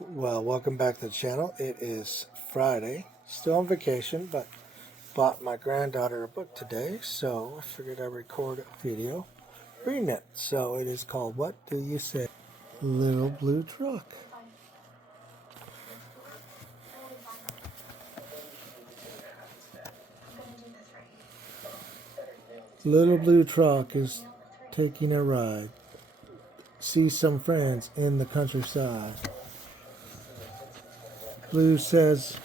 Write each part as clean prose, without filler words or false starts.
Well, welcome back to the channel. It is Friday, still on vacation, but bought my granddaughter a book today, so I figured I'd record a video reading it. So it is called What Do You Say? Little Blue Truck. Little Blue Truck is taking a ride. See some friends in the countryside. Blue says,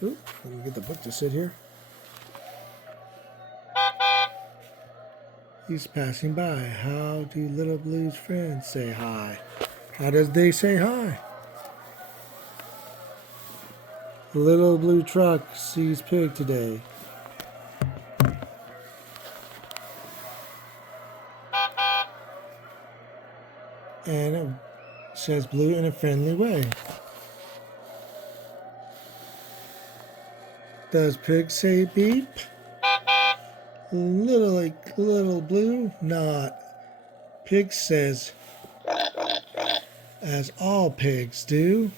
oop, let me get the book to sit here. He's passing by. How do Little Blue's friends say hi? How does they say hi? Little Blue Truck sees Pig today. And it says Blue in a friendly way. Does Pig say beep? Little Blue, not. Pig says, as all pigs do.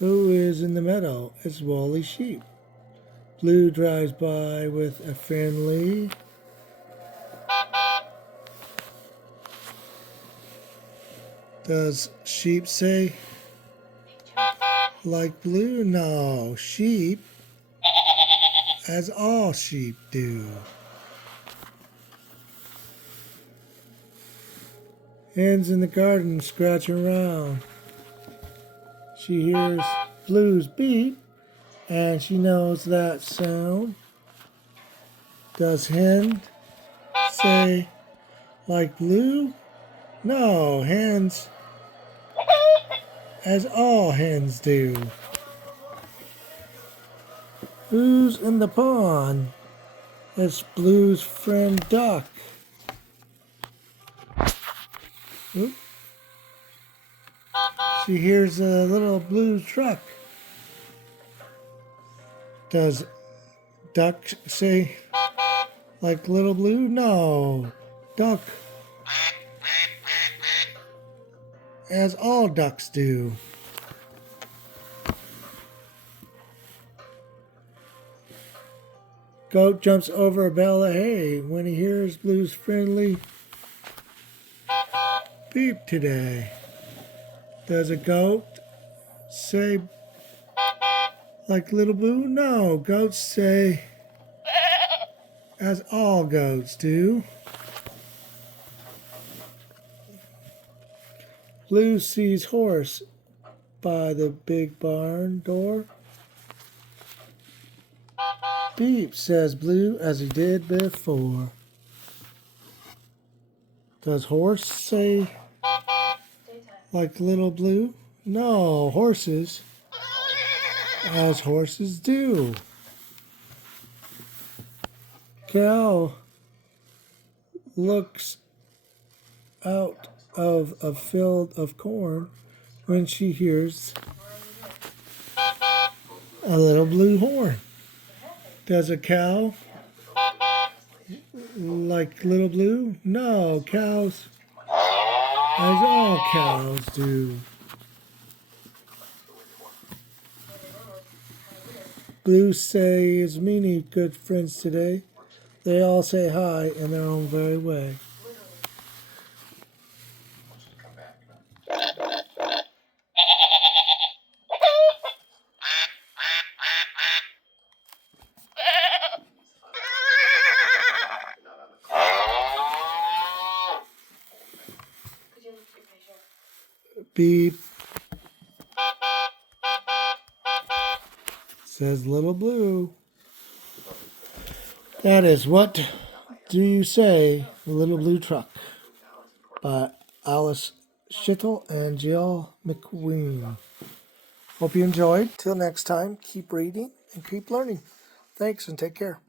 Who is in the meadow? It's Wally Sheep. Blue drives by with a friendly. Does sheep say like Blue? No, sheep, as all sheep do. Hens in the garden scratching around. She hears Blue's beep, and she knows that sound. Does hen say like Blue? No, hens, as all hens do. Who's in the pond? It's Blue's friend Duck. Oop. She hears a little blue truck. Does Duck say like Little Blue? No, Duck, as all ducks do. Goat jumps over a bale of hay when he hears Blue's friendly beep today. Does a goat say like Little Blue? No, goats say as all goats do. Blue sees horse by the big barn door. Beep, says Blue, as he did before. Does horse say like Little Blue? No, horses, as horses do. Cow looks out of a field of corn when she hears a little blue horn. Does a cow like Little Blue? No, cows, as all cows do. Blue says many good friends today. They all say hi in their own very way. Beep, says Little Blue. That is What Do You Say, Little Blue Truck, by Alice Schertle and Jill McElmurry. Hope you enjoyed. Till next time, keep reading and keep learning. Thanks and take care.